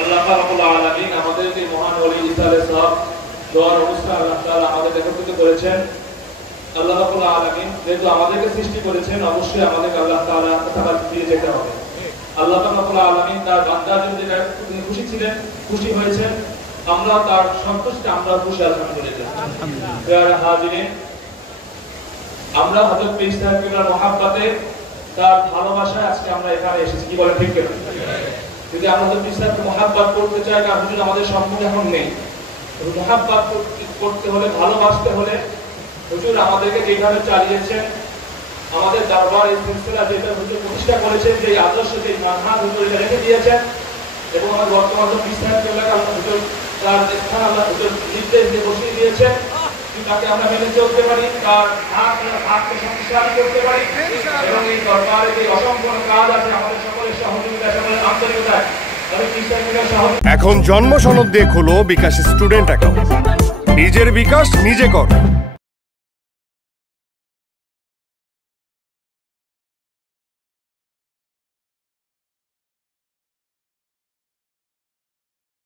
আল্লাহ রাব্বুল আলামিন আমাদের এই মহান ওলি ইসালে সাহেব দোয়ার অনুষ্ঠান আল্লাহ তাআলা আমাদের একত্রিত করেছেন। আল্লাহ রাব্বুল আলামিন যেহেতু আমাদেরকে সৃষ্টি করেছেন, অবশ্যই আমাদেরকে আল্লাহ তাআলার কাছে ফিরে যেতে হবে। আল্লাহ রাব্বুল আলামিন তার বান্দার জন্য যেটা তিনি খুশি ছিলেন, খুশি হয়েছেন, আমরা তার সন্তুষ্টি, আমরা খুশি আলহামদুলিল্লাহ। প্রিয় হাজিরিন, আমরা হযরত পীর সাহেব কিবলার মহব্বতে, তার ভালোবাসায় আজকে আমরা এখানে এসেছি। কি বলেন, ঠিক কিনা? যদি আমরা হযরত পীর সাহেবকে মহব্বত করতে চাই, কারণ হুজুর আমাদের সম্মুখে এখন নেই, মহব্বত করতে হলে, ভালোবাসতে হলে হুজুর আমাদেরকে যেভাবে চালিয়েছেন, আমাদের দরবার এই সিলসিলা যেটা হুজুর প্রতিষ্ঠা করেছেন, যে আদর্শ, যে মানহাজ হুজুর এটা রেখে দিয়েছেন, এবং আমাদের বর্তমান পীর সাহেব কিবলাকে আল্লাহ হুজুর তার স্থান আল্লাহ হুজুর নির্দেশ দিয়ে বসিয়ে দিয়েছেন, তাকে আমরা মেনে চলতে পারি, তার হাতকে শক্তিশালী করতে পারি, এবং এই দরবারে যে অসম্পূর্ণ কাজ আছে আমাদের সকলের সহযোগিতা, সকলের আন্তরিকতায় এখন জন্ম সনদ দিয়ে খোলো বিকাশ স্টুডেন্ট অ্যাকাউন্ট। নিজের বিকাশ নিজে কর।